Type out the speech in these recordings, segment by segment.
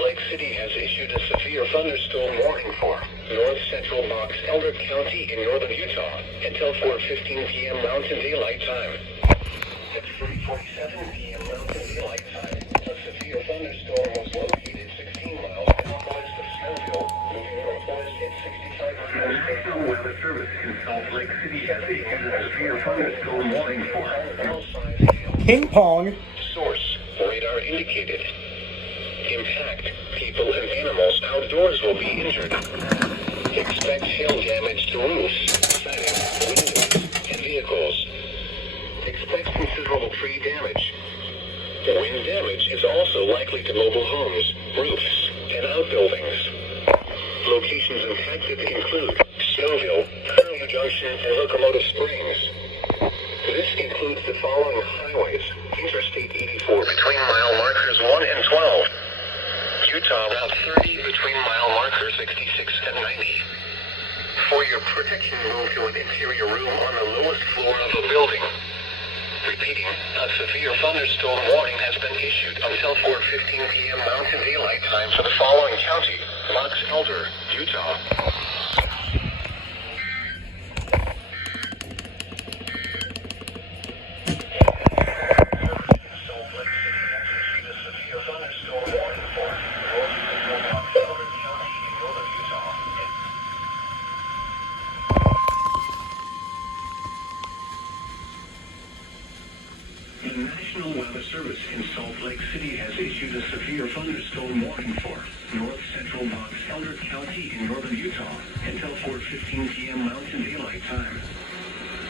Lake City has issued a severe thunderstorm warning for north central Box Elder County in northern Utah until 4:15 p.m. Mountain Daylight Time. At 3:47 p.m. Mountain Daylight Time, a severe thunderstorm was located 16 miles southwest of Snowville, moving northwest at 65 miles per hour. National Weather Service in Salt Lake City has issued a severe thunderstorm warning for Ping pong. Source: radar indicated. Impact: people and animals outdoors will be injured. Expect hail damage to roofs, siding, windows, and vehicles. Expect considerable tree damage. Wind damage is also likely to mobile homes, roofs, and outbuildings. Locations impacted include Snowville, Curlew Junction, and Locomotive Springs. This includes the following highways: Interstate 84 between mile markers 1 and 12. Utah Route 30 between mile markers 66 and 90. For your protection, move to an interior room on the lowest floor of a building. Repeating, a severe thunderstorm warning has been issued until 4:15 p.m. Mountain Daylight Time for the following county: Box Elder, Utah. The National Weather Service in Salt Lake City has issued a severe thunderstorm warning for north central Box Elder County in northern Utah until 4:15 p.m. Mountain Daylight Time.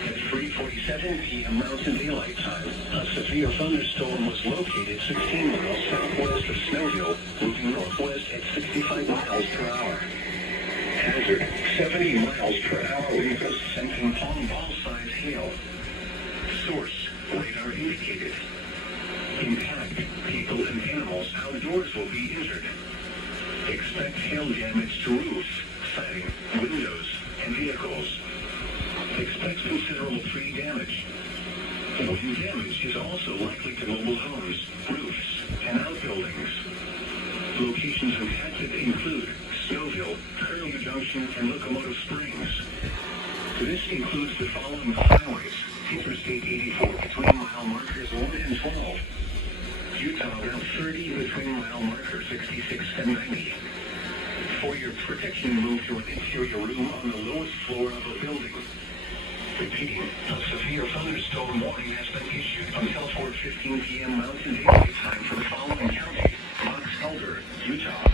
At 3:47 p.m. Mountain Daylight Time, a severe thunderstorm was located 16 miles southwest of Snowville, moving northwest at 65 miles per hour. Hazard: 70 miles per hour wind gusts and ping-pong ball-sized hail. Source: radar indicated. Impact: people and animals outdoors will be injured. Expect hail damage to roofs, siding, windows, and vehicles. Expect considerable tree damage. Wind damage is also likely to mobile homes, roofs, and outbuildings. Locations impacted include Snowville, Curlew Junction, and Locomotive Springs. This includes the following highways: Interstate 84 between mile markers 1 and 12. Utah Route 30 between mile markers 66 and 90. For your protection, move to an interior room on the lowest floor of a building. Repeating, a severe thunderstorm warning has been issued until 4:15 p.m. Mountain Daylight Time for the following county: Box Elder, Utah.